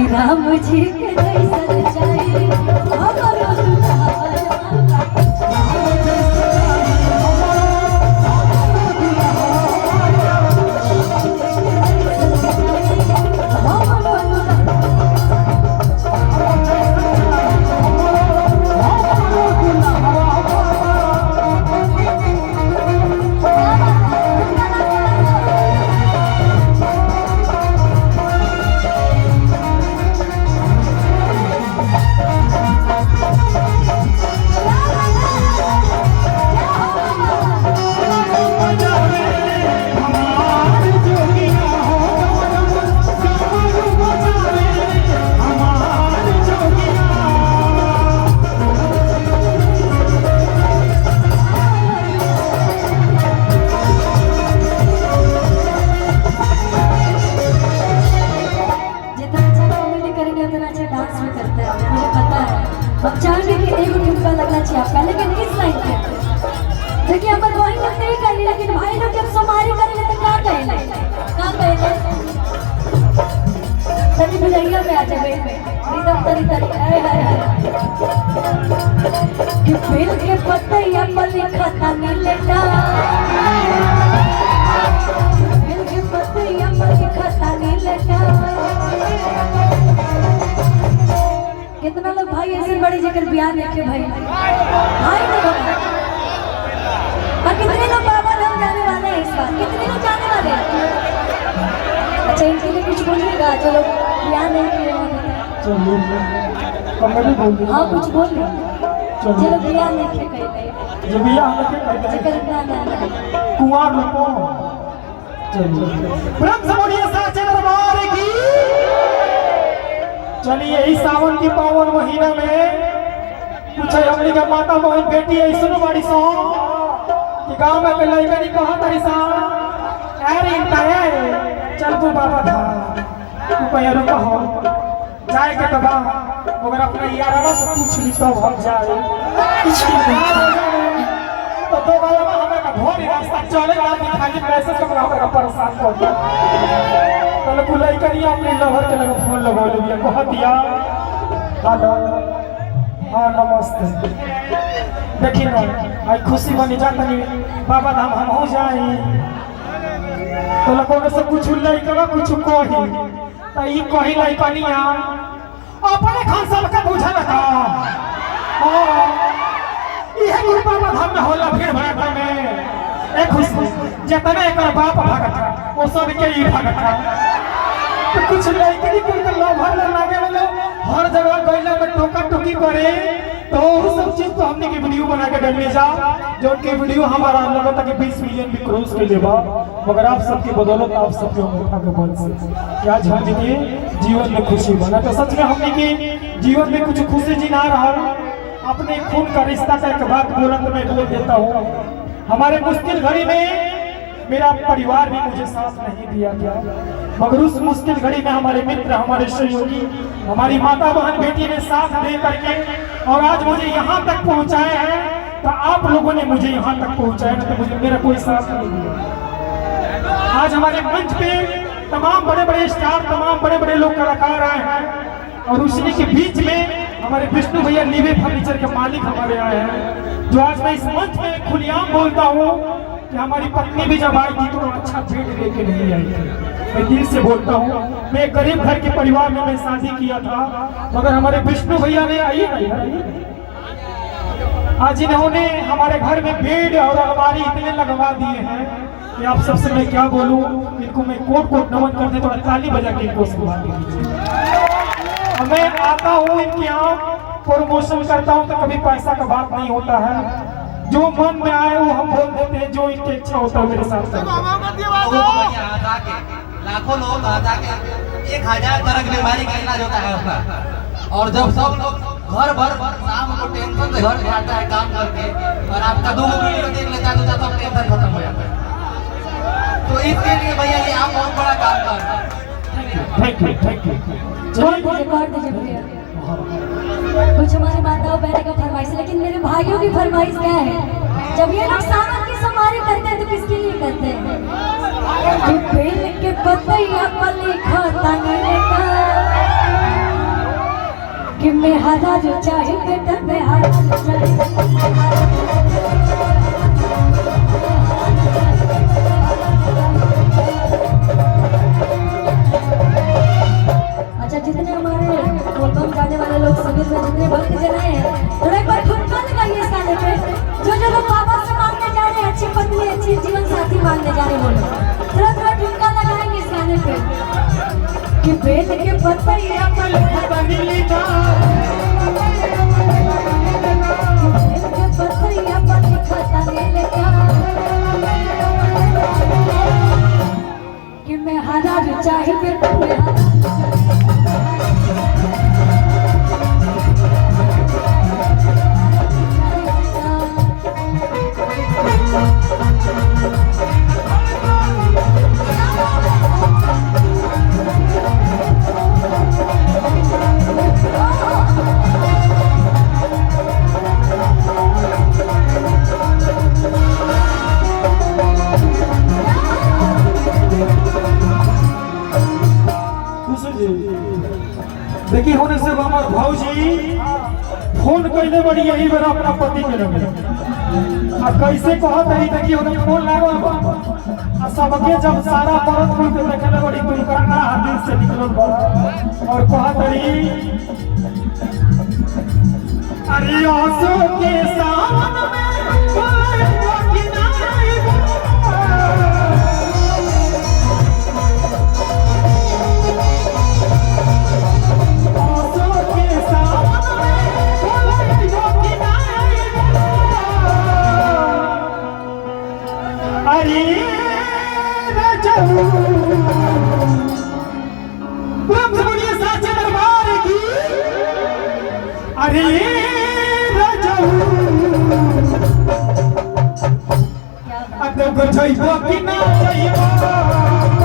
कि राम जी के जैसन चाहिए हमरो दुल्हा अब चाहेंगे कि एक ठुमका लगना चाहिए आपका, लेकिन किस लाइन पे? देखिए हमारे भाई लोग नहीं करेंगे, लेकिन भाई लोग जब समारी करेंगे तो क्या कहेंगे? तभी बुझाइया पे आ जाए एकदम तरी कि बेल के पत्ते या पली खाता नीलेटा, बेल के पत्ते या पली खाता नीलेटा। कितना लोग भाई ऐसे बड़े जगह ब्याह देखे भाई भाई नहीं होगा। और कितने लोग बाबा धाम जाने वाले हैं इस बार? कितने लोग जाने वाले हैं? अच्छा इनके लिए कुछ बोलिएगा जो लोग ब्याह नहीं किए होंगे। हाँ कुछ बोलिए जो लोग ब्याह नहीं किए कहीं जो ब्याह नहीं किए कुंवार लोगों ब्रह्म समोरिया साचे दरबार की। चलिए इस सावन की पावन महीना में कुछ हमनी का माता बहन बेटी ऐसा बड़ी सो कि गांव में पहले कहीं कहा तारी सा अरे इंटाए चल तू बाबा था तू कहीं रुका हो जाए के बाबा मगर अपने यारावा से पूछ ली तो हम जाए तो दो वाला हमें का भोरी रास्ता चलेगा खाली पैसे कमा कर परेशान कर दिया। तो बुलाई करिए अपने लवर के लगे फोन लगा लिया कह दिया हेलो हाँ नमस्ते देखिए ना आज खुशी बनी जाता नहीं बाबा धाम हम हो जाए तो लोगों ने सब कुछ नहीं करा कुछ कही तो ये कही नहीं कनिया अपने खान साल का बुझा लगा यह गुरु बाबा धाम में होला भीड़ भड़का में एक खुशी जितने एक बाप भगत वो सब के ही भगत तो कुछ लड़की कुल लोभर लागे वाले हर जगह गइला में टोका टोकी करे तो वो सब चीज तो हमने की वीडियो बना के डालने जा जो कि वीडियो हमारा लगा था कि 20 मिलियन भी क्रॉस कर लेबा मगर आप सबकी बदौलत आप सबके उठा के बोल से क्या हमने के जीवन में खुशी बना तो सच में हमने के जीवन में कुछ खुशी जिना रहा अपने खून का रिश्ता का एक बात बुलंद में बोल देता हूँ। हमारे मुश्किल घड़ी में मेरा परिवार भी मुझे साथ नहीं दिया गया मगर उस मुश्किल घड़ी में हमारे मित्र हमारे सहयोगी हमारी माता बहन बेटी ने साथ दे करके और आज मुझे यहाँ तक पहुँचाए हैं। तो आप लोगों ने मुझे यहाँ तक पहुँचाया तो मुझे मेरा कोई साथ नहीं दिया। आज हमारे मंच पे तमाम बड़े बड़े स्टार तमाम बड़े बड़े लोग कलाकार आए हैं और उसी के बीच में हमारे विष्णु भैया लीवे फर्नीचर के मालिक हमारे आए हैं जो आज मैं इस मंच में खुलेआम बोलता हूँ कि हमारी पत्नी भी जब आई थी तो अच्छा पेट लेके नहीं आई थी। मैं दिल से बोलता हूँ मैं गरीब घर के परिवार में मैं शादी किया था मगर हमारे विष्णु भैया ने आई आज इन्होंने हमारे घर में बेड और अलमारी इतने लगवा दिए हैं कि आप सबसे मैं क्या बोलूँ इनको मैं कोट कोट नमन कर दे थोड़ा ताली बजा के इनको सम्मान दीजिए। मैं आता हूँ इनके यहाँ प्रमोशन करता हूँ तो कभी पैसा का बात नहीं होता है जो मन में आए वो हम बोल देते हैं जो इनकी इच्छा होता है मेरे साथ लाखों लोग आता के 1000 तरह की बीमारी का इलाज होता है उसका और जब सब लोग घर भर शाम को टेंशन से घर जाता है काम करके और आपका 2 वीडियो देख लेता है तो सब टेंशन खत्म हो जाता है। तो इसके लिए भैया ये आप बहुत बड़ा काम कर रहे हैं। थैंक यू भैया। कुछ हमारी माताओं बहनों का फरमाइश लेकिन मेरे भाइयों की फरमाइश क्या है जब ये लोग सावन की समारी करते हैं तो किसके लिए करते हैं? बेल के पत्ते या पली खाता नहीं लेता मैं हारा जो चाहे बेटा मैं हारा जो चाहे अच्छा जितने हमारे बोलबम जाने वाले लोग शिविर में जितने भक्त जन हैं थोड़ा एक बार ठुमका लगाइए इस गाने पे जो जो लोग बाबा से मांगने जा रहे हैं अच्छी पत्नी अच्छी जीवन साथी मांगने जा रहे हैं वो लोग थोड़ा थोड़ा ठुमका लगाएंगे इस गाने पे कि बेल के पतैया पल बनी लिखा बेल के पतैया पर लिखा था लेका कि मैं हारा जो चाहे बेटा मैं हारा देखिए होने से हमार भौजी फोन कैले बड़ी यही बेरा अपना पति के लगे आ कैसे कहत रही देखिए होने फोन लागल बा आ सबके जब सारा परत खोल के देखले बड़ी कोई करना दिल से निकलल बा और कहत रही अरे आंसू के सावन में कोई बाकी नहीं अरे बोलिए साचे दरबार की अरे अब तो कुछ कि ना चाहिए